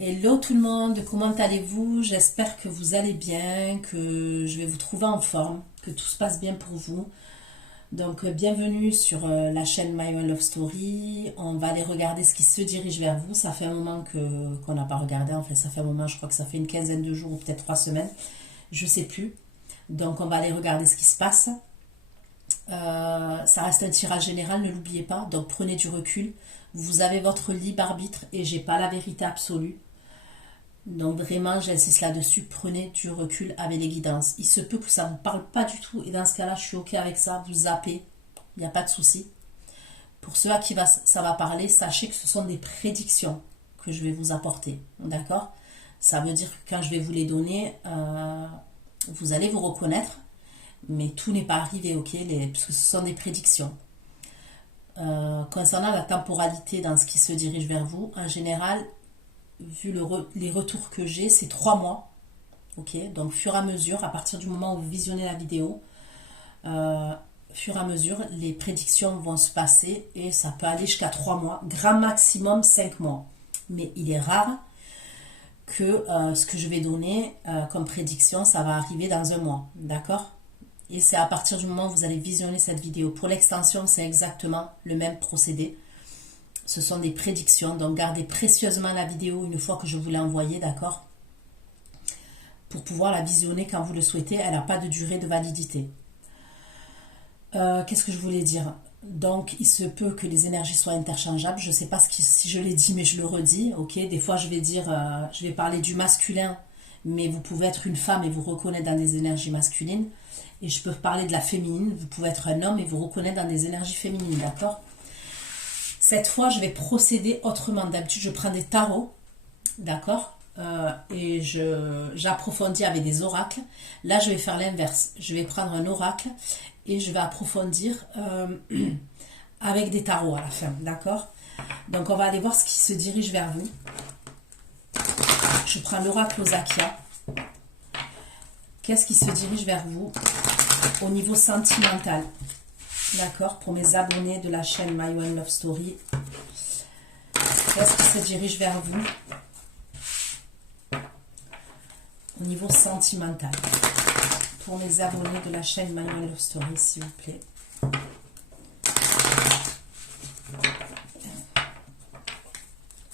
Hello tout le monde, comment allez-vous? J'espère que vous allez bien, que je vais vous trouver en forme, que tout se passe bien pour vous. Donc bienvenue sur la chaîne My One Love Story. On va aller regarder ce qui se dirige vers vous. Ça fait un moment qu'on n'a pas regardé, en fait ça fait un moment, je crois que ça fait une quinzaine de jours ou peut-être 3 semaines, je sais plus. Donc on va aller regarder ce qui se passe. Ça reste un tirage général, ne l'oubliez pas, donc prenez du recul. Vous avez votre libre arbitre et j'ai pas la vérité absolue. Donc vraiment, j'insiste là-dessus, prenez du recul avec les guidances. Il se peut que ça ne vous parle pas du tout et dans ce cas-là, je suis OK avec ça, vous zappez, il n'y a pas de souci. Pour ceux à qui ça va parler, sachez que ce sont des prédictions que je vais vous apporter, d'accord? Ça veut dire que quand je vais vous les donner, vous allez vous reconnaître, mais tout n'est pas arrivé, ok? Parce que ce sont des prédictions. Concernant la temporalité dans ce qui se dirige vers vous, en général, vu les retours que j'ai, c'est 3 mois. Ok, donc fur et à mesure, à partir du moment où vous visionnez la vidéo, fur et à mesure, les prédictions vont se passer et ça peut aller jusqu'à 3 mois, grand maximum 5 mois. Mais il est rare que ce que je vais donner comme prédiction, ça va arriver dans un mois, d'accord? Et c'est à partir du moment où vous allez visionner cette vidéo. Pour l'extension, c'est exactement le même procédé. Ce sont des prédictions, donc gardez précieusement la vidéo une fois que je vous l'ai envoyée, d'accord? Pour pouvoir la visionner quand vous le souhaitez, elle n'a pas de durée de validité. Qu'est-ce que je voulais dire? Donc, il se peut que les énergies soient interchangeables. Je ne sais pas si je l'ai dit, mais je le redis, ok? Des fois, je vais parler du masculin, mais vous pouvez être une femme et vous reconnaître dans des énergies masculines. Et je peux parler de la féminine, vous pouvez être un homme et vous reconnaître dans des énergies féminines, d'accord? Cette fois, je vais procéder autrement. D'habitude, je prends des tarots, d'accord, et j'approfondis avec des oracles. Là, je vais faire l'inverse. Je vais prendre un oracle et je vais approfondir avec des tarots à la fin, d'accord? Donc, on va aller voir ce qui se dirige vers vous. Je prends l'oracle Osakia. Qu'est-ce qui se dirige vers vous au niveau sentimental? D'accord, pour mes abonnés de la chaîne My One Love Story, qu'est-ce qui se dirige vers vous au niveau sentimental? Pour mes abonnés de la chaîne My One Love Story, s'il vous plaît.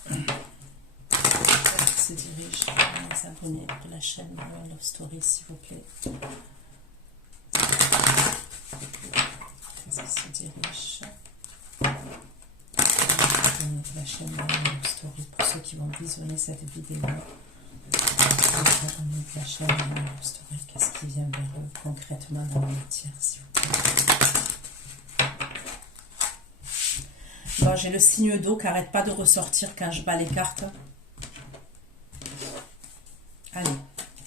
Qu'est-ce qui se dirige vers mes abonnés de la chaîne My One Love Story, s'il vous plaît? Qu'est-ce qui se dirige de la chaîne My One Love Story pour ceux qui vont visionner cette vidéo? De la chaîne My One Love Story, qu'est-ce qui vient vers eux concrètement dans la matière, s'il vous plaît? Bon, j'ai le signe d'eau qui n'arrête pas de ressortir quand je bats les cartes. Allez,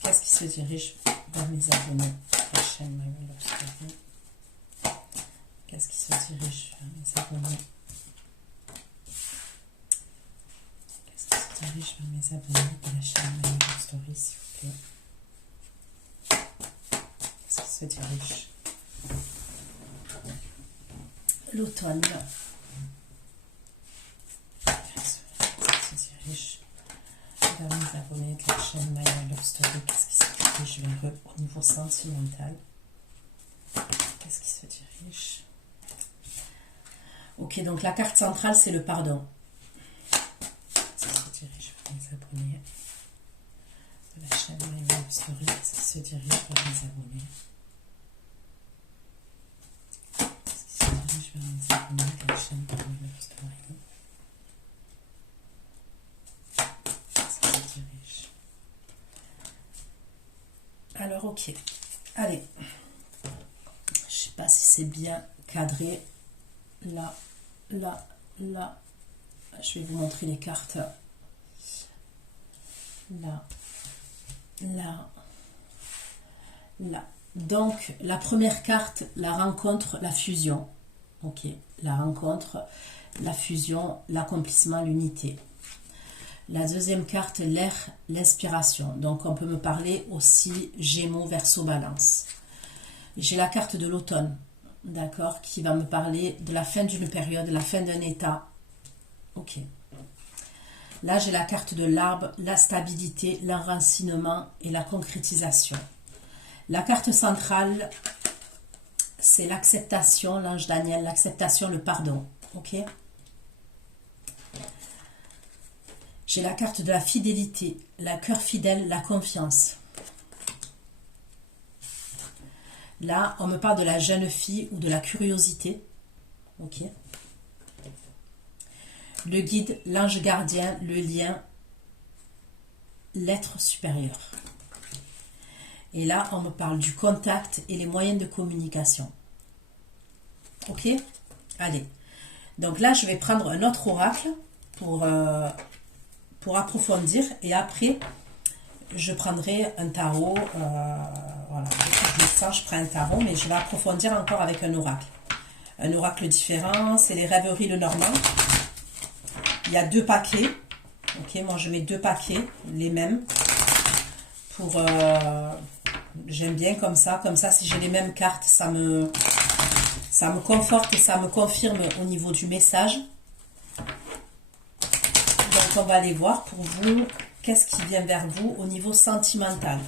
qu'est-ce qui se dirige vers mes abonnés de la chaîne My One Love Story? Qu'est-ce qui se dirige vers mes abonnés? Qu'est-ce qui se dirige vers mes abonnés de la chaîne My One Love Story, s'il vous plaît? Qu'est-ce qui se dirige? L'automne. Qu'est-ce qui se dirige vers mes abonnés de la chaîne My One Love Story? Qu'est-ce qui se dirige vers eux au niveau sentimental? Qu'est-ce qui se dirige? Ok, donc la carte centrale, c'est le pardon. Qu'est-ce qui se dirige vers mes abonnés de la chaîne My One Love Story? Qu'est-ce qui se dirige vers mes abonnés? Qu'est-ce qui se dirige vers mes abonnés de la chaîne My One Love Story? Qu'est-ce qui se dirige? Alors, ok. Allez. Je sais pas si c'est bien cadré. Là, là, là. Je vais vous montrer les cartes. Là, là, là. Donc, la première carte, la rencontre, la fusion. Ok, la rencontre, la fusion, l'accomplissement, l'unité. La deuxième carte, l'air, l'inspiration. Donc, on peut me parler aussi Gémeaux, Verseau, Balance. J'ai la carte de l'automne, d'accord, qui va me parler de la fin d'une période, la fin d'un état. Ok. Là, j'ai la carte de l'arbre, la stabilité, l'enracinement et la concrétisation. La carte centrale, c'est l'acceptation, l'ange Daniel, l'acceptation, le pardon. Ok? J'ai la carte de la fidélité, la cœur fidèle, la confiance. Là, on me parle de la jeune fille ou de la curiosité. Ok. Le guide, l'ange gardien, le lien, l'être supérieur. Et là, on me parle du contact et les moyens de communication. Ok? Allez. Donc là, je vais prendre un autre oracle pour approfondir. Et après, je prendrai un tarot. Voilà. Je prends un tarot, mais je vais approfondir encore avec un oracle. Un oracle différent, c'est les rêveries le normand. Il y a 2 paquets. Ok, moi je mets 2 paquets, les mêmes. Pour j'aime bien comme ça. Comme ça, si j'ai les mêmes cartes, ça me conforte et ça me confirme au niveau du message. Donc on va aller voir pour vous, qu'est-ce qui vient vers vous au niveau sentimental.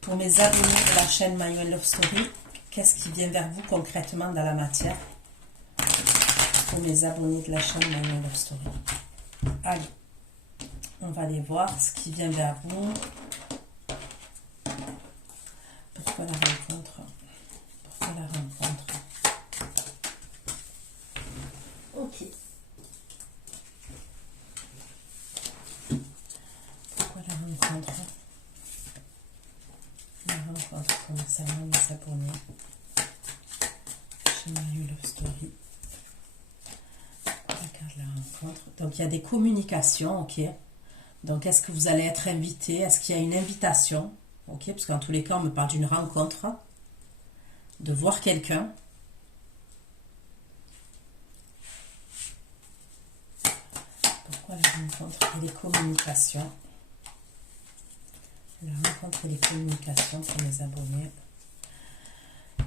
Pour mes abonnés de la chaîne Manuel Love Story, qu'est-ce qui vient vers vous concrètement dans la matière? Pour mes abonnés de la chaîne Manuel Love Story. Allez, on va aller voir ce qui vient vers vous. Pourquoi la rencontre? Pourquoi la rencontre? Ok. Pourquoi la rencontre? La rencontre concernant les abonnés chez Manuel Love Story. La rencontre. Donc il y a des communications, ok. Donc est-ce que vous allez être invité? Est-ce qu'il y a une invitation? Ok, parce qu'en tous les cas, on me parle d'une rencontre, de voir quelqu'un. Pourquoi la rencontre et les communications? La rencontre et les communications pour les abonnés.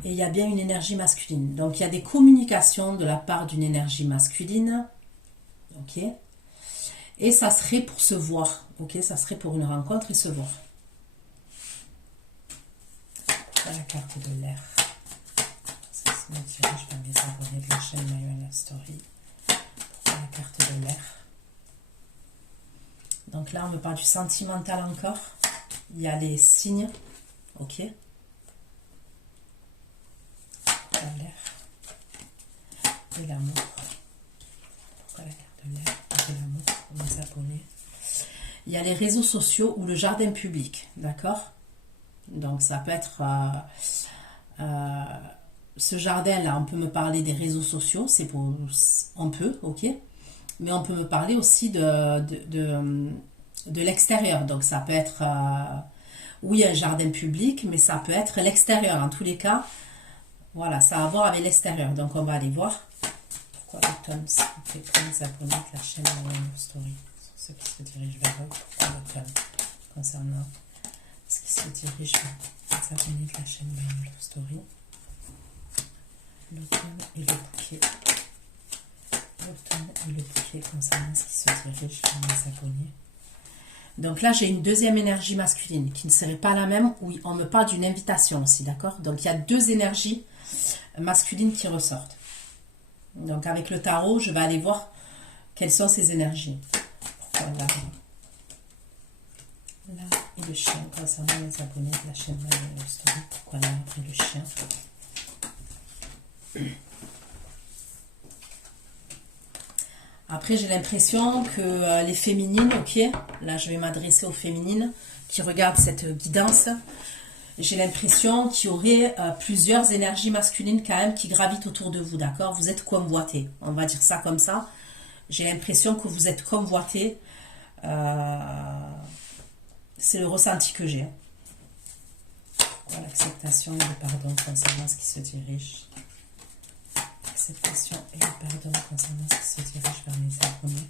Et il y a bien une énergie masculine. Donc il y a des communications de la part d'une énergie masculine. Ok. Et ça serait pour se voir. Ok, ça serait pour une rencontre et se voir. Pourquoi la carte de l'air? Ça se me dirige vers mes abonnés de la chaîne Manuel Love Story. Pourquoi la carte de l'air? Donc là, on me parle du sentimental encore. Il y a les signes. Ok. L'air. Et l'amour. Pourquoi la carte de l'air et de l'amour pour mes abonnés? Il y a les réseaux sociaux ou le jardin public, d'accord? Donc ça peut être ce jardin-là, on peut me parler des réseaux sociaux, c'est pour on peut, ok, mais on peut me parler aussi de l'extérieur. Donc ça peut être oui, un jardin public, mais ça peut être l'extérieur. En tous les cas, voilà, ça a à voir avec l'extérieur. Donc on va aller voir. Pourquoi l'automne, s'il vous plaît, pour les abonnés de la chaîne Manuel Love Story, ceux qui se dirigent vers eux? Pourquoi l'automne concernant ce qui se dirige vers les abonnés de la chaîne Manuel Love Story? L'automne et le bouquet. L'automne et le bouquet concernant ce qui se dirige vers les abonnés. Donc là, j'ai une deuxième énergie masculine qui ne serait pas la même. Oui, on me parle d'une invitation aussi, d'accord? Donc il y a 2 énergies masculines qui ressortent. Donc avec le tarot, je vais aller voir quelles sont ces énergies. Pourquoi là et le chien concernant les abonnés de la chaîne Manuel Love Story? Pourquoi l'arbre et le chien? Après, j'ai l'impression que les féminines, ok, là je vais m'adresser aux féminines qui regardent cette guidance. J'ai l'impression qu'il y aurait plusieurs énergies masculines quand même qui gravitent autour de vous, d'accord? Vous êtes convoités, on va dire ça comme ça. J'ai l'impression que vous êtes convoités. C'est le ressenti que j'ai. Pourquoi l'acceptation et le pardon concernant ce qui se dirige? L'acceptation et le pardon concernant ce qui se dirige vers mes abonnés.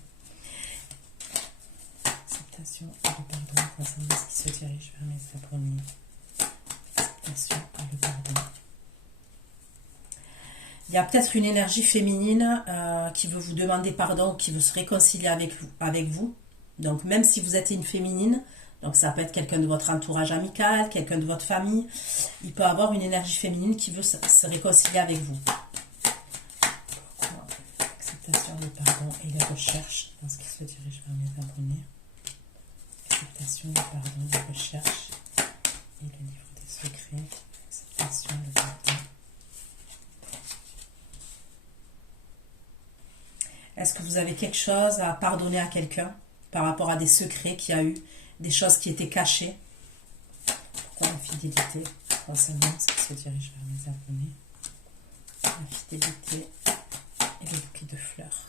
L'acceptation et le pardon concernant ce qui se dirige vers mes abonnés. L'acceptation et le pardon. Il y a peut-être une énergie féminine qui veut vous demander pardon, qui veut se réconcilier avec vous. Donc même si vous êtes une féminine, donc ça peut être quelqu'un de votre entourage amical, quelqu'un de votre famille, il peut avoir une énergie féminine qui veut se réconcilier avec vous. Pourquoi l'acceptation, le pardon et les recherches dans ce qui se dirige vers mes abonnés. L'acceptation, le pardon, les recherches et le livre des secrets. L'acceptation, le pardon. Est-ce que vous avez quelque chose à pardonner à quelqu'un par rapport à des secrets qu'il y a eu, des choses qui étaient cachées? Pourquoi l'infidélité concernant ce qui se dirige vers mes abonnés? L'infidélité et le bouquet de fleurs.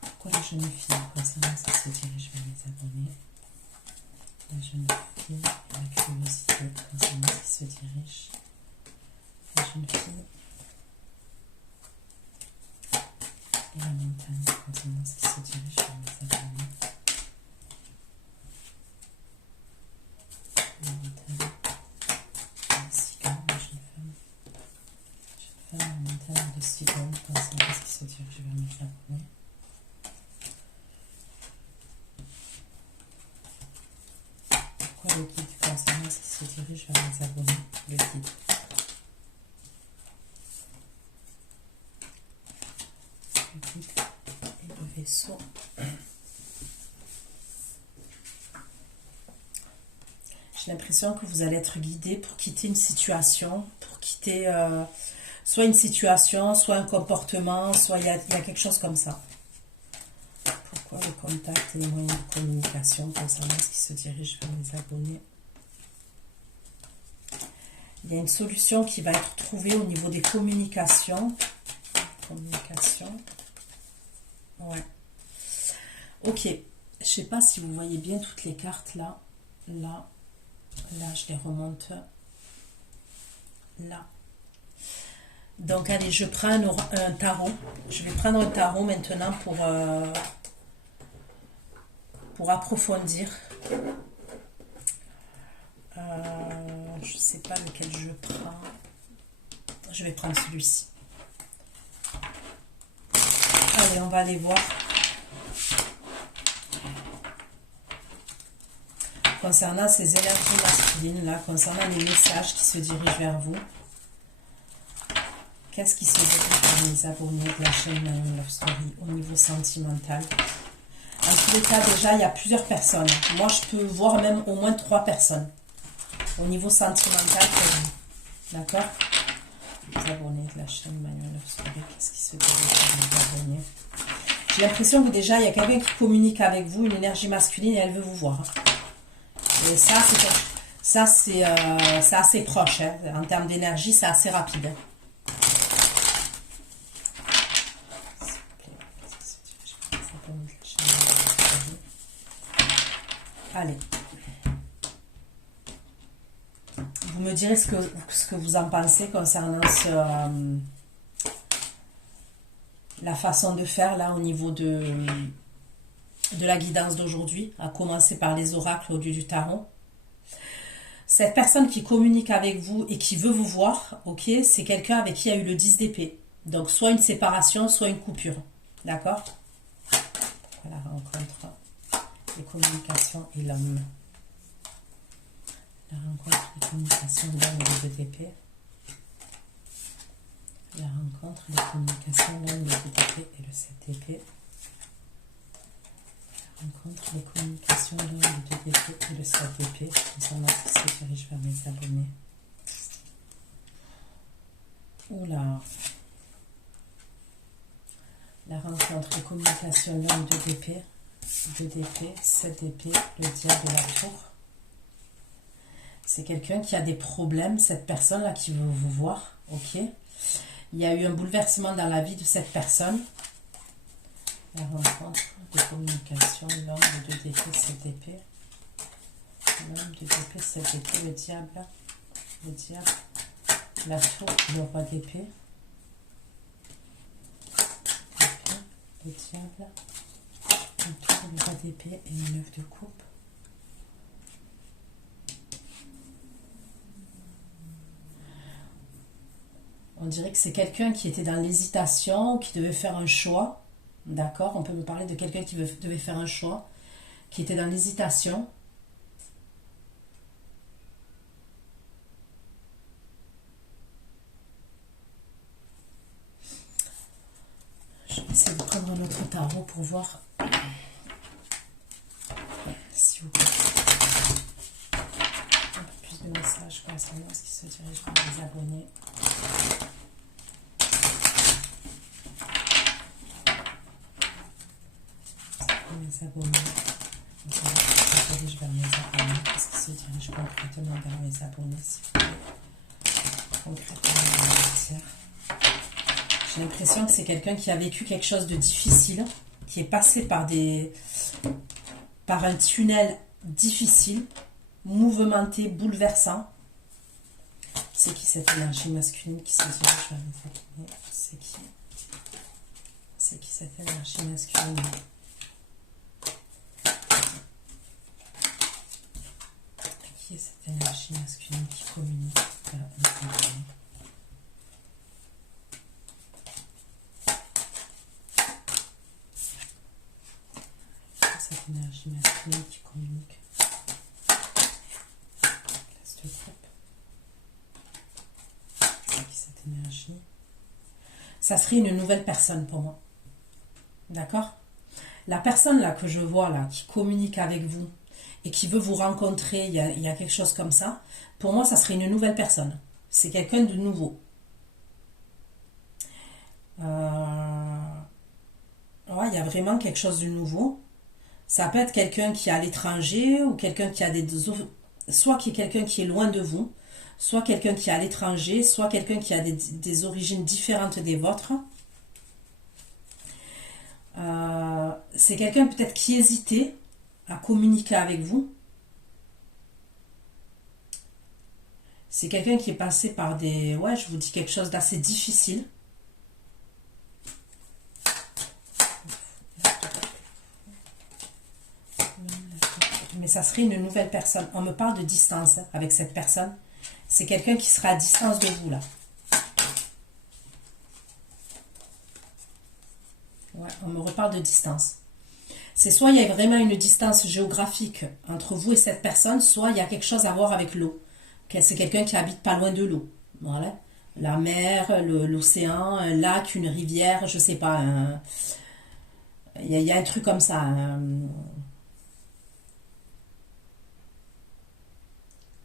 Pourquoi la jeune fille concernant ce qui se dirige vers mes abonnés? La jeune fille et la curiosité concernant ce qui se dirige. La jeune fille et la montagne concernant ce qui se dirige vers mes abonnés. La montagne, la cigale, la jeune femme. La montagne de cigale concernant ce qui se dirige vers mes abonnés. Pourquoi le guide concernant ce qui se dirige vers mes abonnés? Le guide. Le guide et le vaisseau. J'ai l'impression que vous allez être guidé pour quitter une situation, pour quitter soit une situation, soit un comportement, soit il y a quelque chose comme ça. Pourquoi le contact et les moyens de communication concernant ce qui se dirige vers les abonnés? Il y a une solution qui va être trouvée au niveau des communications. Communication. Ouais. Ok. Je ne sais pas si vous voyez bien toutes les cartes là. Là. Là, je les remonte. Là. Donc, allez, je prends un tarot. Je vais prendre un tarot maintenant pour approfondir. Je ne sais pas lequel je prends. Je vais prendre celui-ci. Allez, on va aller voir. Concernant ces énergies masculines là, concernant les messages qui se dirigent vers vous. Qu'est-ce qui se dirige vers les abonnés de la chaîne My Love Story au niveau sentimental? En tous les cas, déjà, il y a plusieurs personnes. Moi, je peux voir même au moins 3 personnes. Au niveau sentimental, pour vous. D'accord? Les abonnés de la chaîne My Love Story, qu'est-ce qui se dirige vers les abonnés? J'ai l'impression que déjà, il y a quelqu'un qui communique avec vous, une énergie masculine, et elle veut vous voir. Et ça, c'est assez proche. Hein. En termes d'énergie, c'est assez rapide. Allez. Vous me direz ce que vous en pensez concernant la façon de faire là au niveau de la guidance d'aujourd'hui, à commencer par les oracles au lieu du tarot. Cette personne qui communique avec vous et qui veut vous voir, ok, c'est quelqu'un avec qui il y a eu le 10 d'épée. Donc soit une séparation, soit une coupure. D'accord? Voilà, rencontre, les communications et l'homme. La rencontre, les communications de l'homme et les 2 d'épée. La rencontre, les communications, l'homme, le 2 d'épée et le 7 d'épée. Rencontre, les communications, l'homme, le 2 d'épée et le 7 d'épée. Concernant ce qui se dirige vers mes abonnés. Oula. La rencontre, les communications, l'homme, 2 d'épée. 2 d'épée, 7 d'épée, le diable de la tour. C'est quelqu'un qui a des problèmes, cette personne-là qui veut vous voir, ok? Il y a eu un bouleversement dans la vie de cette personne. La rencontre de communication, l'homme, le 2 d'épée, 7 d'épée. L'homme, 2 d'épée, 7 d'épée, le diable, la tour, le roi d'épée. Le diable, la tour, le roi d'épée et le 9 de coupe. On dirait que c'est quelqu'un qui était dans l'hésitation, qui devait faire un choix. D'accord? On peut me parler de quelqu'un qui devait faire un choix, qui était dans l'hésitation. Je vais essayer de prendre un autre tarot pour voir. S'il vous plaît. Un peu plus de messages concernant ce qui se dirige vers les abonnés. Les abonnés. On va voir ce qui se dirige vers mes abonnés. Qu'est-ce qui se dirige concrètement vers mes abonnés, s'il vous plaît. Concrètement, dans la matière. J'ai l'impression que c'est quelqu'un qui a vécu quelque chose de difficile, qui est passé par un tunnel difficile, mouvementé, bouleversant. C'est qui cette énergie masculine qui se dirige vers les abonnés? C'est qui? C'est qui cette énergie masculine? Qui est cette énergie masculine qui communique vers les abonnés? Cette énergie masculine qui communique. Place de groupe. C'est qui cette énergie? Ça serait une nouvelle personne pour moi. D'accord? La personne là que je vois là, qui communique avec vous et qui veut vous rencontrer, il y a quelque chose comme ça. Pour moi, ça serait une nouvelle personne. C'est quelqu'un de nouveau. Ouais, il y a vraiment quelque chose de nouveau. Ça peut être quelqu'un qui est à l'étranger ou quelqu'un qui a soit qui est quelqu'un qui est loin de vous, soit quelqu'un qui est à l'étranger, soit quelqu'un qui a des origines différentes des vôtres. C'est quelqu'un peut-être qui hésitait à communiquer avec vous. C'est quelqu'un qui est passé par des... Ouais, je vous dis quelque chose d'assez difficile. Mais ça serait une nouvelle personne. On me parle de distance avec cette personne. C'est quelqu'un qui sera à distance de vous, là. Ouais, on me reparle de distance. C'est soit il y a vraiment une distance géographique entre vous et cette personne, soit il y a quelque chose à voir avec l'eau. C'est quelqu'un qui habite pas loin de l'eau. Voilà. La mer, l'océan, un lac, une rivière, je sais pas. Il y a un truc comme ça.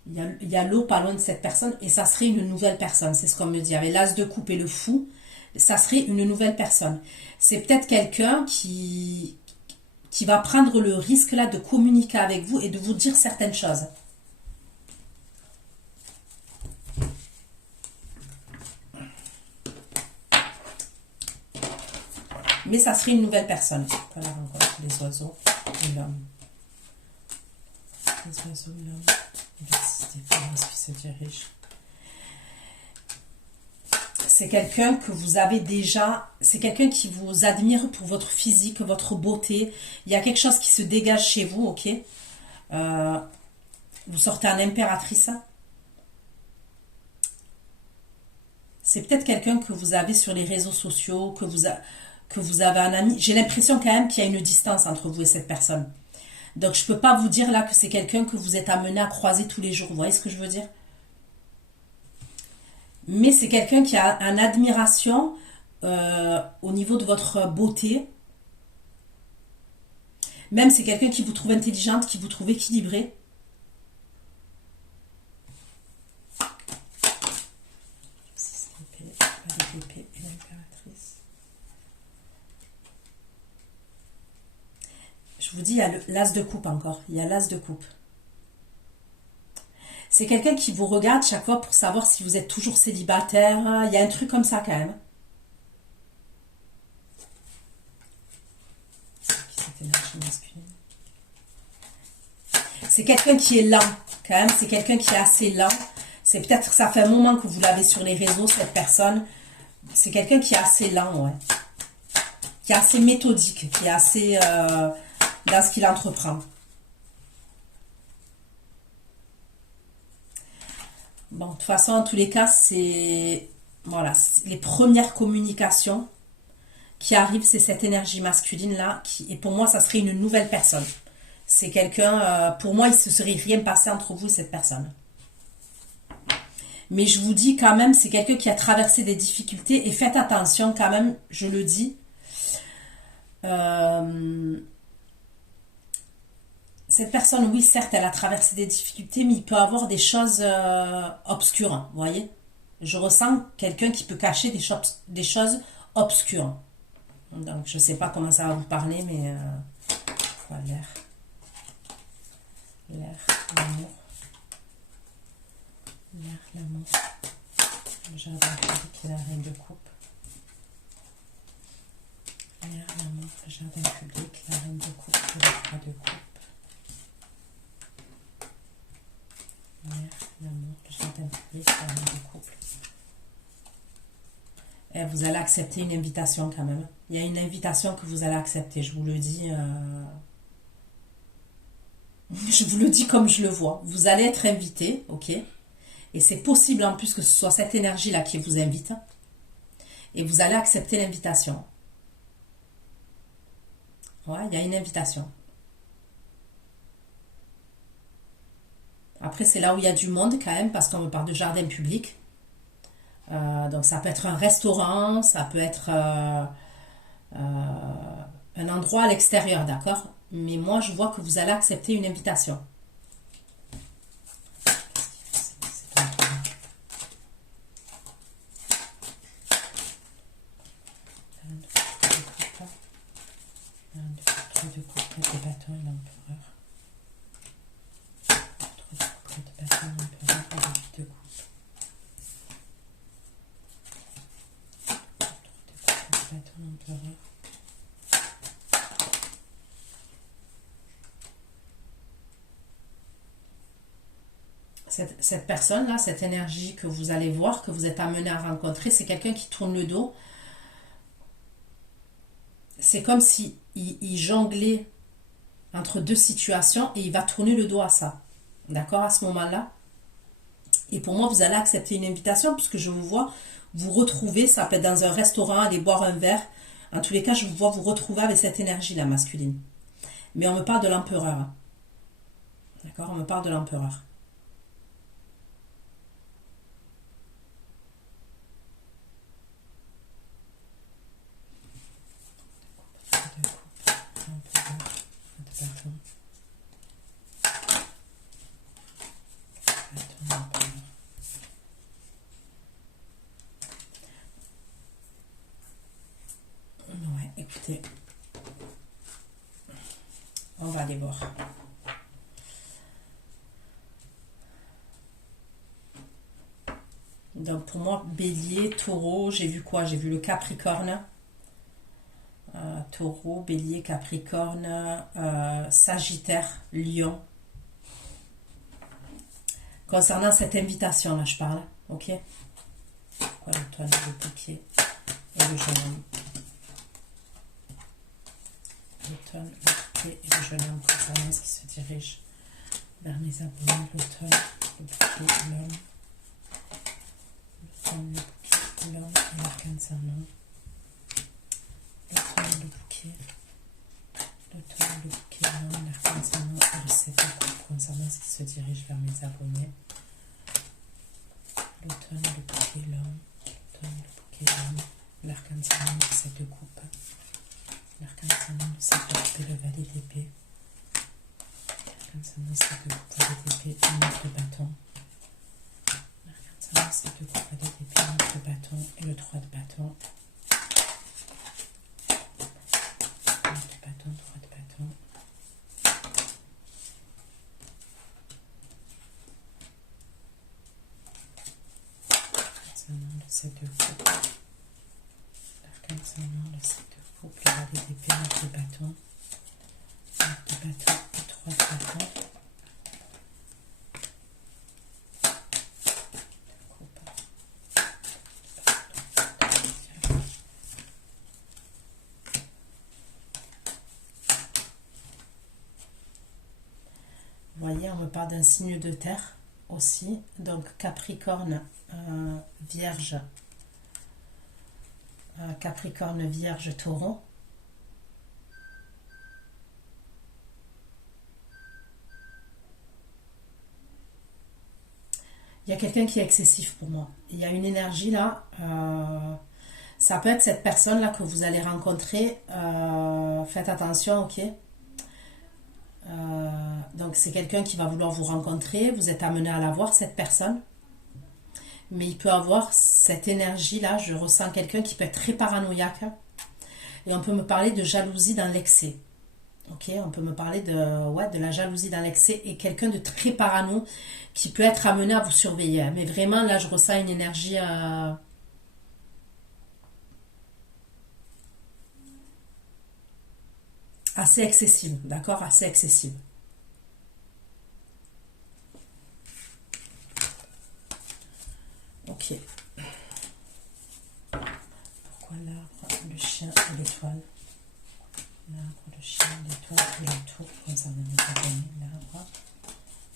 Il y a l'eau pas loin de cette personne et ça serait une nouvelle personne. C'est ce qu'on me dit. Avec l'as de coupe et le fou, ça serait une nouvelle personne. C'est peut-être quelqu'un qui va prendre le risque là de communiquer avec vous et de vous dire certaines choses. Mais ça serait une nouvelle personne. Voilà encore les oiseaux et l'homme. Les oiseaux et l'homme. Est-ce qui se dirige? C'est quelqu'un que vous avez déjà, c'est quelqu'un qui vous admire pour votre physique, votre beauté. Il y a quelque chose qui se dégage chez vous, ok? Vous sortez en impératrice. C'est peut-être quelqu'un que vous avez sur les réseaux sociaux, que vous avez un ami. J'ai l'impression quand même qu'il y a une distance entre vous et cette personne. Donc, je ne peux pas vous dire là que c'est quelqu'un que vous êtes amené à croiser tous les jours. Vous voyez ce que je veux dire? Mais c'est quelqu'un qui a une admiration au niveau de votre beauté. Même c'est quelqu'un qui vous trouve intelligente, qui vous trouve équilibrée. Je vous dis, il y a l'as de coupe encore. Il y a l'as de coupe. C'est quelqu'un qui vous regarde chaque fois pour savoir si vous êtes toujours célibataire. Il y a un truc comme ça quand même. C'est quelqu'un qui est lent quand même. C'est quelqu'un qui est assez lent. C'est peut-être que ça fait un moment que vous l'avez sur les réseaux, cette personne. C'est quelqu'un qui est assez lent, ouais. Qui est assez méthodique, qui est assez dans ce qu'il entreprend. Bon, de toute façon, en tous les cas, c'est voilà, les premières communications qui arrive, c'est cette énergie masculine-là, et pour moi, ça serait une nouvelle personne. C'est quelqu'un, pour moi, il ne se serait rien passé entre vous et cette personne. Mais je vous dis quand même, c'est quelqu'un qui a traversé des difficultés, et faites attention quand même, je le dis. Cette personne, oui, certes, elle a traversé des difficultés, mais il peut avoir des choses obscures, vous voyez. Je ressens quelqu'un qui peut cacher des choses obscures. Donc, je ne sais pas comment ça va vous parler, mais voilà, l'air, l'amour, le jardin public et la reine de coupe. L'air, l'amour, le jardin public, la reine de coupe et le roi de coupe. L'amour, le jardin public, la reine de couple. Et vous allez accepter une invitation quand même. Il y a une invitation que vous allez accepter, je vous le dis. Je vous le dis comme je le vois. Vous allez être invité, ok? Et c'est possible en plus que ce soit cette énergie-là qui vous invite. Et vous allez accepter l'invitation. Ouais, il y a une invitation. Après, c'est là où il y a du monde quand même, parce qu'on me parle de jardin public. Donc, ça peut être un restaurant, ça peut être un endroit à l'extérieur, d'accord? Mais moi, je vois que vous allez accepter une invitation. Cette personne-là, cette énergie que vous allez voir, que vous êtes amené à rencontrer, c'est quelqu'un qui tourne le dos. C'est comme si il jonglait entre deux situations et il va tourner le dos à ça. D'accord, à ce moment-là. Et pour moi, vous allez accepter une invitation puisque je vous vois vous retrouver, ça peut être dans un restaurant, aller boire un verre. En tous les cas, je vous vois vous retrouver avec cette énergie-là masculine. Mais on me parle de l'empereur. D'accord, on me parle de l'empereur. Ouais, écoutez, on va aller voir. Donc pour moi, bélier, taureau, j'ai vu quoi? J'ai vu le capricorne. Taureau, bélier, capricorne, sagittaire, lion. Concernant cette invitation là, je parle, ok? Quoi, l'étoile, le bouquet et le jeune homme. L'automne, le bouquet et le jeune homme concernant ce qui se dirige vers mes abonnés. L'automne, le bouquet, l'homme. L'automne, le bouquet, l'homme et l'arcane sans nom. L'automne, le bouquet. L'automne, le bouquet, l'homme, l'arcane sans nom et le 7 concernant ce qui se dirige vers mes abonnés. L'automne, le bouquet, l'homme. L'automne, le bouquet, l'homme. L'arcane sans nom, le 7 de coupe. L'arcane sans nom, le 7 de coupe et le valet d'épée. L'arcane sans nom, le 7 de coupe, valet d'épée, le 9 de bâton. L'arcane sans nom, le 7 de coupe, valet d'épée, le 9 de bâton et le 3 de bâton. 9 de bâton, 3 de bâton. L'arcane sans nom, le 7 de coupe. L'arcane sans nom, le 7 de coupe, le valet d'épée, 9 de bâton. 9 de bâton et 3 de bâton. Vous voyez, on me parle d'un signe de terre aussi. Donc Capricorne, Vierge, Capricorne, Vierge, Taureau. Il y a quelqu'un qui est excessif pour moi. Il y a une énergie là. Ça peut être cette personne là que vous allez rencontrer. Faites attention, ok. Donc c'est quelqu'un qui va vouloir vous rencontrer. Vous êtes amené à la voir, cette personne. Mais il peut avoir cette énergie là. Je ressens quelqu'un qui peut être très paranoïaque. Et on peut me parler de jalousie dans l'excès. Ok, on peut me parler de la jalousie dans l'excès et quelqu'un de très parano qui peut être amené à vous surveiller. Mais vraiment, là, je ressens une énergie assez excessive, d'accord? Assez excessive. Ok. Pourquoi l'arbre, le chien et l'étoile? L'arbre, le chien, l'étoile et le tour. Comme ça, on a donné l'arbre,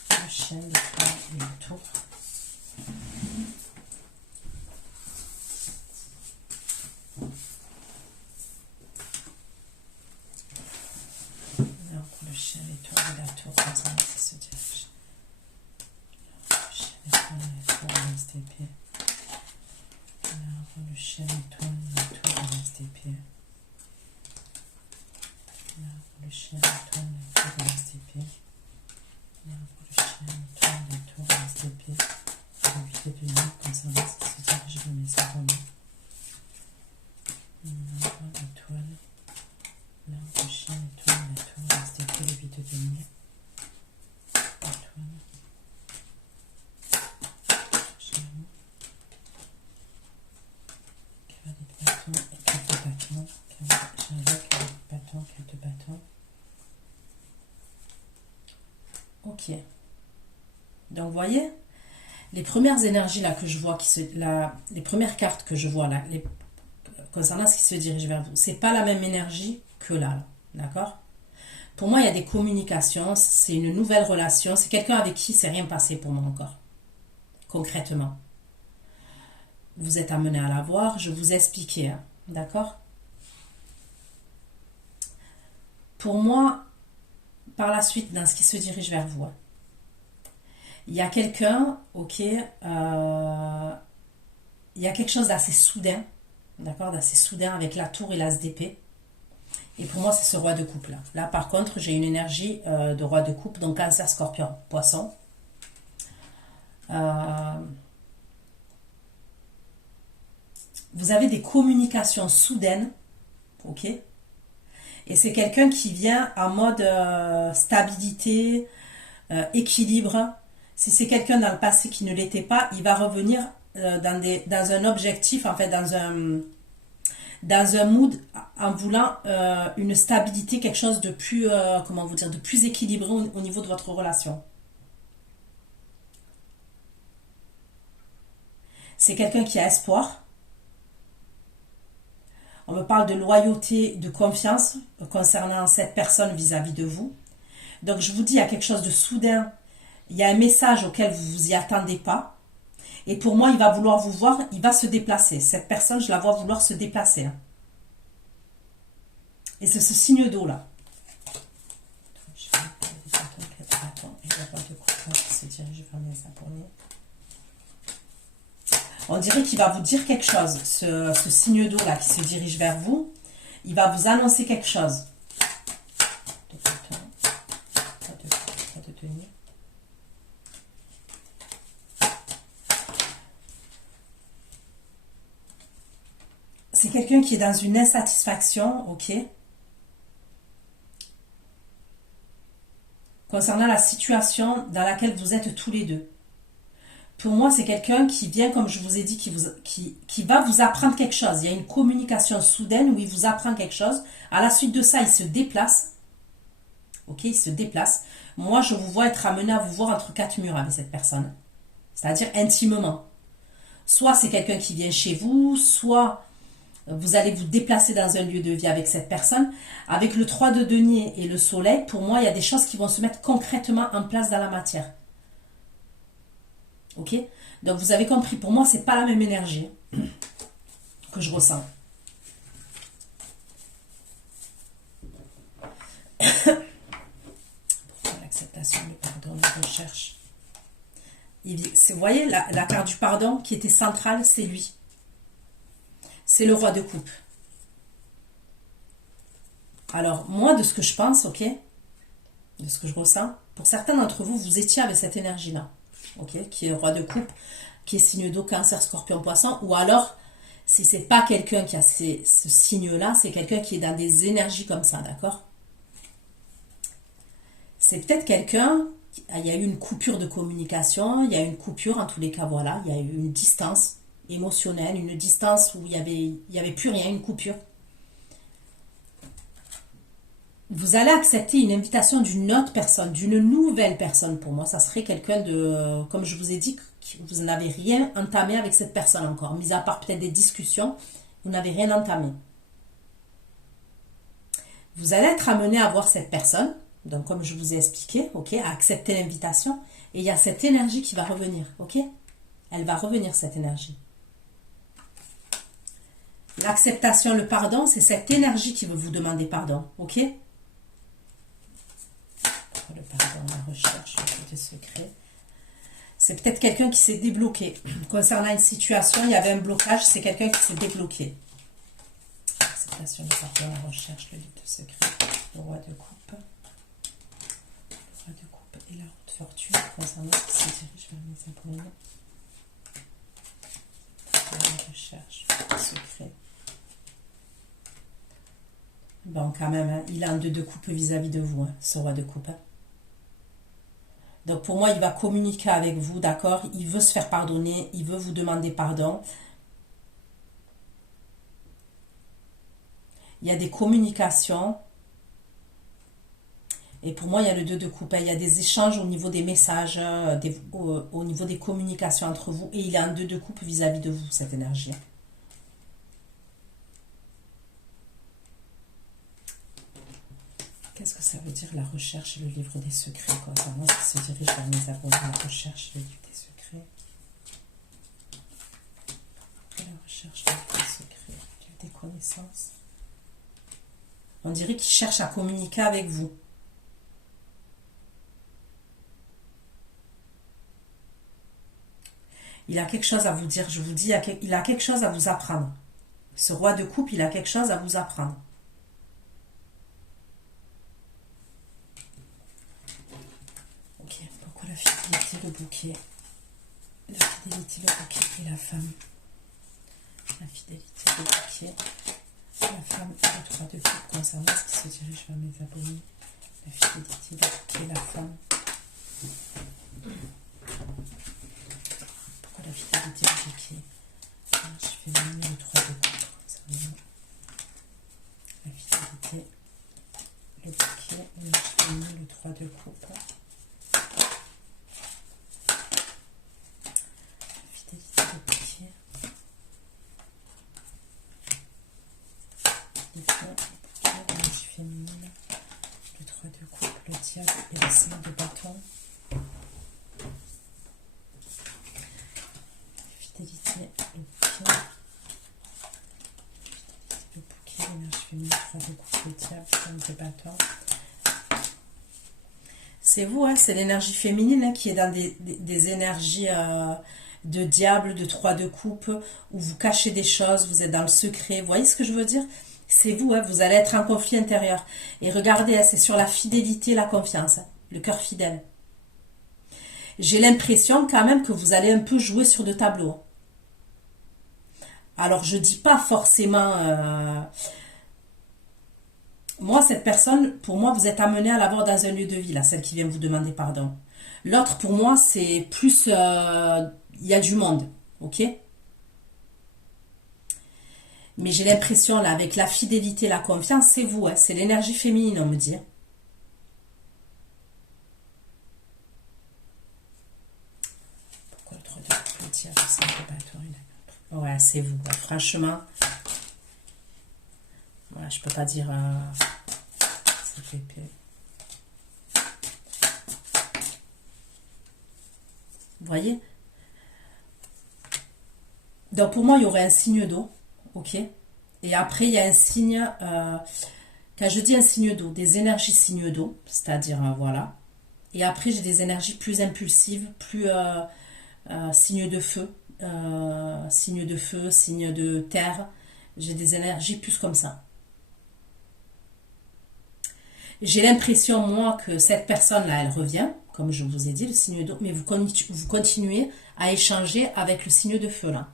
le chien, l'étoile et le tour. L'arbre, le chien, l'étoile et la tour. Comme ça, ça se dirige. L'arbre, le chien, l'étoile et la tour, on laisse des pieds. L'arbre, le chien, l'étoile et la tour, on laisse des pieds. L'arbre, le chien, l'étoile et la tour, on laisse des pieds. L'arbre, le chien, l'étoile et la tour, on laisse des pieds. Éviter de nuit, comme ça, on se dirige vers mes abonnés. L'arbre, l'étoile. L'arbre, le chien, l'étoile et la tour, on laisse des pieds. Éviter de nuit. L'étoile. Chien. Cavalier de bâton et carte de bâton. Cavalier de bâton, carte de bâton. Ok. Donc, vous voyez, les premières énergies là que je vois, les premières cartes que je vois là, concernant ce qui se dirige vers vous, c'est pas la même énergie que là, d'accord? Pour moi, il y a des communications, c'est une nouvelle relation, c'est quelqu'un avec qui c'est rien passé pour moi encore, concrètement. Vous êtes amené à la voir, je vous ai expliqué, hein, d'accord? Pour moi, par la suite, dans ce qui se dirige vers vous, hein, il y a quelqu'un, ok, il y a quelque chose d'assez soudain, d'accord, d'assez soudain avec la tour et l'as d'épée. Et pour moi, c'est ce roi de coupe là. Là, par contre, j'ai une énergie de roi de coupe, donc Cancer, Scorpion, Poisson. Vous avez des communications soudaines, ok. Et c'est quelqu'un qui vient en mode stabilité, équilibre. Si c'est quelqu'un dans le passé qui ne l'était pas, il va revenir dans un objectif, en fait, dans un mood en voulant une stabilité, quelque chose de plus, comment vous dire, de plus équilibré au niveau de votre relation. C'est quelqu'un qui a espoir. On me parle de loyauté, de confiance concernant cette personne vis-à-vis de vous. Donc je vous dis, il y a quelque chose de soudain. Il y a un message auquel vous ne vous y attendez pas. Et pour moi, il va vouloir vous voir, il va se déplacer. Cette personne, je la vois vouloir se déplacer. Hein. Et c'est ce signe d'eau là. On dirait qu'il va vous dire quelque chose. Ce signe d'eau là qui se dirige vers vous, il va vous annoncer quelque chose. C'est quelqu'un qui est dans une insatisfaction, ok, concernant la situation dans laquelle vous êtes tous les deux. Pour moi, c'est quelqu'un qui vient, comme je vous ai dit, qui va vous apprendre quelque chose. Il y a une communication soudaine où il vous apprend quelque chose. À la suite de ça, il se déplace. Ok, il se déplace. Moi, je vous vois être amené à vous voir entre quatre murs avec cette personne. C'est-à-dire intimement. Soit c'est quelqu'un qui vient chez vous, soit vous allez vous déplacer dans un lieu de vie avec cette personne. Avec le 3 de denier et le soleil, pour moi, il y a des choses qui vont se mettre concrètement en place dans la matière. Ok? Donc, vous avez compris, pour moi, c'est pas la même énergie que je ressens. recherche. Vous voyez, la carte du pardon qui était centrale, c'est lui. C'est le roi de coupe. Alors, moi, de ce que je pense, ok, de ce que je ressens, pour certains d'entre vous, vous étiez avec cette énergie-là, ok, qui est le roi de coupe, qui est signe d'eau, cancer, scorpion, poisson, ou alors, si c'est pas quelqu'un qui a ce signe-là, c'est quelqu'un qui est dans des énergies comme ça, d'accord? C'est peut-être quelqu'un, il y a eu une coupure de communication, il y a eu une coupure, en tous les cas, voilà, il y a eu une distance émotionnelle, une distance où il y avait plus rien, une coupure. Vous allez accepter une invitation d'une autre personne, d'une nouvelle personne. Pour moi, ça serait quelqu'un de, comme je vous ai dit, vous n'avez rien entamé avec cette personne encore, mis à part peut-être des discussions, vous n'avez rien entamé. Vous allez être amené à voir cette personne, donc comme je vous ai expliqué, ok, à accepter l'invitation, et il y a cette énergie qui va revenir, ok? Elle va revenir, cette énergie. L'acceptation, le pardon, c'est cette énergie qui veut vous demander pardon, ok? Le pardon, la recherche, le secret. C'est peut-être quelqu'un qui s'est débloqué. Concernant une situation, il y avait un blocage, c'est quelqu'un qui s'est débloqué. L'acceptation, le pardon, la recherche, le livre de secret, le roi de coupe. Le roi de coupe et la haute fortune concernant ce qui se dirige vers mes abonnés. La recherche, le secret. Bon, quand même, hein, il a un 2 de coupe vis-à-vis de vous, hein, ce roi de coupe. Hein. Donc, pour moi, il va communiquer avec vous, d'accord? Il veut se faire pardonner, il veut vous demander pardon. Il y a des communications. Et pour moi, il y a le 2 de coupe. Hein. Il y a des échanges au niveau des messages, au niveau des communications entre vous. Et il a un 2 de coupe vis-à-vis de vous, cette énergie. Qu'est-ce que ça veut dire la recherche et le livre des secrets? Concernant ce qui se dirige vers mes abonnés, la recherche et le livre des secrets. Après la recherche, le livre des secrets, le livre des connaissances. On dirait qu'il cherche à communiquer avec vous. Il a quelque chose à vous dire, je vous dis, il a quelque chose à vous apprendre. Ce roi de coupe, il a quelque chose à vous apprendre. La fidélité, le bouquet. La fidélité, le bouquet et la femme. La fidélité, le bouquet. La femme et le 3 de coupe concernant ce qui se dirige vers mes abonnés. La fidélité, le bouquet et la femme. Pourquoi la fidélité, le bouquet? Je fais venir le 3 de coupe concernant la fidélité, le bouquet. Et je fais venir le 3 de coupe. Le 3 de coupe, le diable et le 5 de bâton. Fidélité, le bouquet. Le bouquet, l'énergie féminine, 3 de coupe, le diable, 5 de bâton. C'est vous, hein, c'est l'énergie féminine hein, qui est dans des énergies de diable, de 3 de coupe, où vous cachez des choses, vous êtes dans le secret. Vous voyez ce que je veux dire? C'est vous, hein, vous allez être en conflit intérieur. Et regardez, hein, c'est sur la fidélité, la confiance, hein, le cœur fidèle. J'ai l'impression quand même que vous allez un peu jouer sur deux tableaux. Alors, je dis pas forcément... Moi, cette personne, pour moi, vous êtes amené à l'avoir dans un lieu de vie, là, celle qui vient vous demander pardon. L'autre, pour moi, c'est plus... Il y a du monde, ok? Mais j'ai l'impression, là, avec la fidélité, la confiance, c'est vous, hein, c'est l'énergie féminine, on me dit. Pourquoi le 3 de coupe, le diable, c'est un peu ouais, c'est vous, ouais, franchement. Ouais, je peux pas dire... c'est épais. Vous voyez? Donc, pour moi, il y aurait un signe d'eau. Ok. Et après, il y a un signe, quand je dis un signe d'eau, des énergies signes d'eau, c'est-à-dire, voilà, Et après, j'ai des énergies plus impulsives, plus signes de feu, signes de terre. J'ai des énergies plus comme ça. J'ai l'impression, moi, que cette personne-là, elle revient, comme je vous ai dit, le signe d'eau, mais vous continuez à échanger avec le signe de feu, là.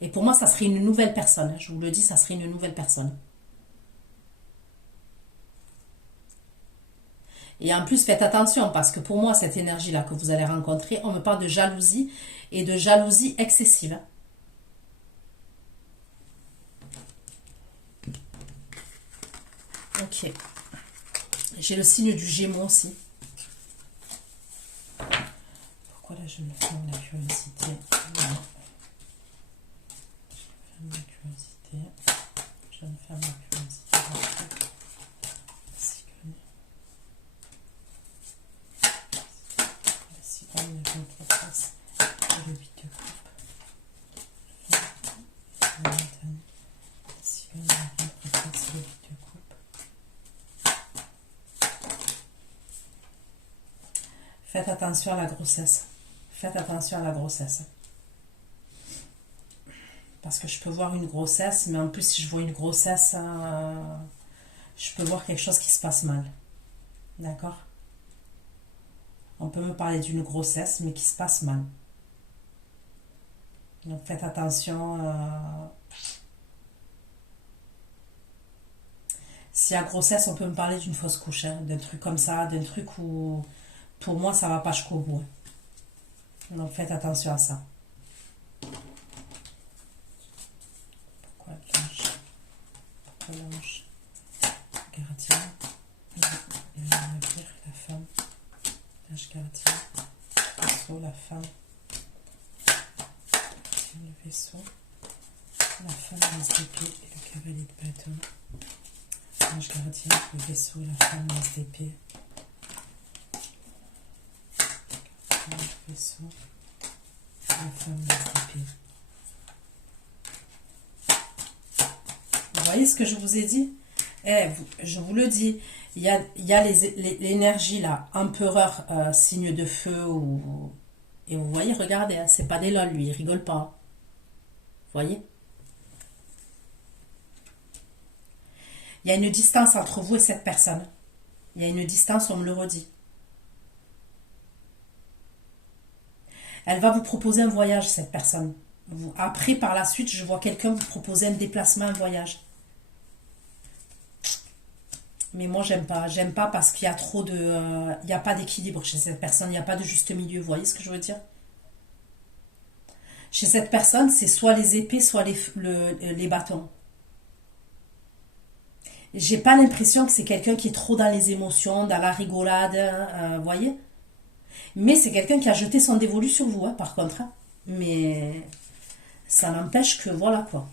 Et pour moi, ça serait une nouvelle personne. Je vous le dis, ça serait une nouvelle personne. Et en plus, faites attention, parce que pour moi, cette énergie-là que vous allez rencontrer, on me parle de jalousie et de jalousie excessive. Ok. J'ai le signe du Gémeaux aussi. Pourquoi là, je me ferme la curiosité? Voilà. Je me ferme la curiosité. Je me ferme la curiosité. La cigogne de contreface. Et le 8 de coupe. La montagne. La cigogne de contreface et le 8 de coupe. Faites attention à la grossesse. Faites attention à la grossesse. Parce que je peux voir une grossesse, mais en plus, si je vois une grossesse, je peux voir quelque chose qui se passe mal. D'accord? On peut me parler d'une grossesse, mais qui se passe mal. Donc faites attention. Si à grossesse, on peut me parler d'une fausse couche, hein, d'un truc comme ça, d'un truc où, pour moi, ça va pas jusqu'au bout. Donc faites attention à ça. Pourquoi l'ange? Pourquoi l'ange? Gardien. La femme. L'ange gardien. Le vaisseau, la femme. Le vaisseau. La femme, l'as d'épée et le cavalier de bâton. L'ange gardien, le vaisseau, la femme, l'as d'épée. Le vaisseau, la femme, l'as d'épée. Vous voyez ce que je vous ai dit? Je vous le dis, il y a l'énergie là, empereur, signe de feu, et vous voyez, regardez, hein, c'est pas des lol, lui, il rigole pas. Vous voyez? Il y a une distance entre vous et cette personne. Il y a une distance, on me le redit. Elle va vous proposer un voyage, cette personne. Après, par la suite, je vois quelqu'un vous proposer un déplacement, un voyage. Mais moi, j'aime pas. J'aime pas parce qu'il y a trop de... il n'y a pas d'équilibre chez cette personne. Il n'y a pas de juste milieu. Vous voyez ce que je veux dire? Chez cette personne, c'est soit les épées, soit les bâtons. J'ai pas l'impression que c'est quelqu'un qui est trop dans les émotions, dans la rigolade. Vous voyez? Mais c'est quelqu'un qui a jeté son dévolu sur vous, hein, par contre. Hein. Mais ça n'empêche que voilà quoi.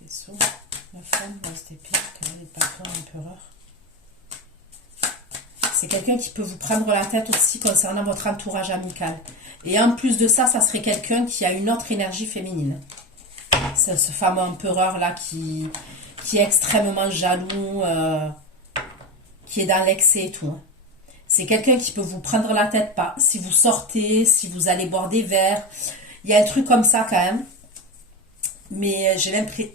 Vaisseau, la femme, l'as d'épée, cavalier de bâton, empereur. C'est quelqu'un qui peut vous prendre la tête aussi concernant votre entourage amical. Et en plus de ça, ça serait quelqu'un qui a une autre énergie féminine. C'est ce fameux empereur là qui est extrêmement jaloux, qui est dans l'excès et tout. Hein. C'est quelqu'un qui peut vous prendre la tête, pas si vous sortez, si vous allez boire des verres. Il y a un truc comme ça quand même. Mais j'ai l'impression...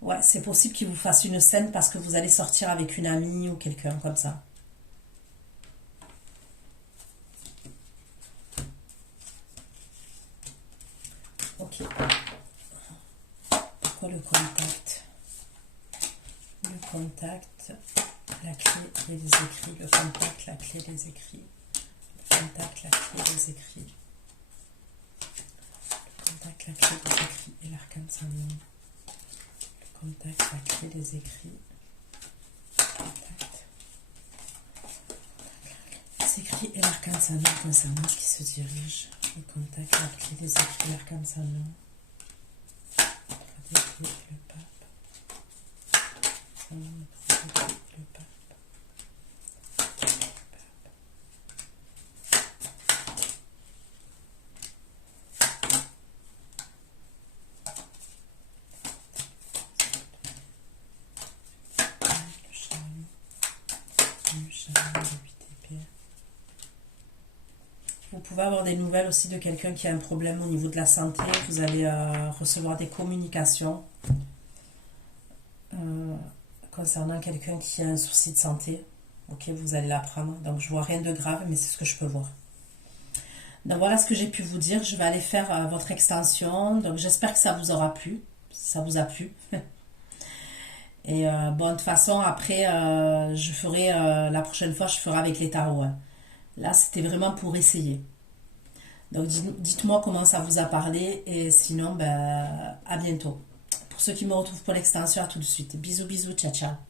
Ouais, c'est possible qu'il vous fasse une scène parce que vous allez sortir avec une amie ou quelqu'un comme ça. Ok. Pourquoi le contact? Le contact, la clé et les écrits. Le contact, la clé, les écrits. Le contact, la clé, les écrits. Le contact, la clé, les écrits et l'arcane Saint-Denis. Le contact, la clé, les écrits. Contact. Les écrits et l'arcane Saint-Denis concernant ce qui se dirige. Le contact, la clé, les écrits, l'arcane Saint-Denis. Le pape. Le pape. Vous pouvez avoir des nouvelles aussi de quelqu'un qui a un problème au niveau de la santé. Vous allez recevoir des communications concernant quelqu'un qui a un souci de santé. Ok, vous allez l'apprendre. Donc je vois rien de grave, mais c'est ce que je peux voir. Donc voilà ce que j'ai pu vous dire. Je vais aller faire votre extension. Donc j'espère que ça vous aura plu. Ça vous a plu. Et bon, de toute façon, après, je ferai la prochaine fois, je ferai avec les tarots. Hein. Là, c'était vraiment pour essayer. Donc dites-moi comment ça vous a parlé et sinon, ben, à bientôt. Pour ceux qui me retrouvent pour l'extension, à tout de suite. Bisous, bisous, ciao, ciao.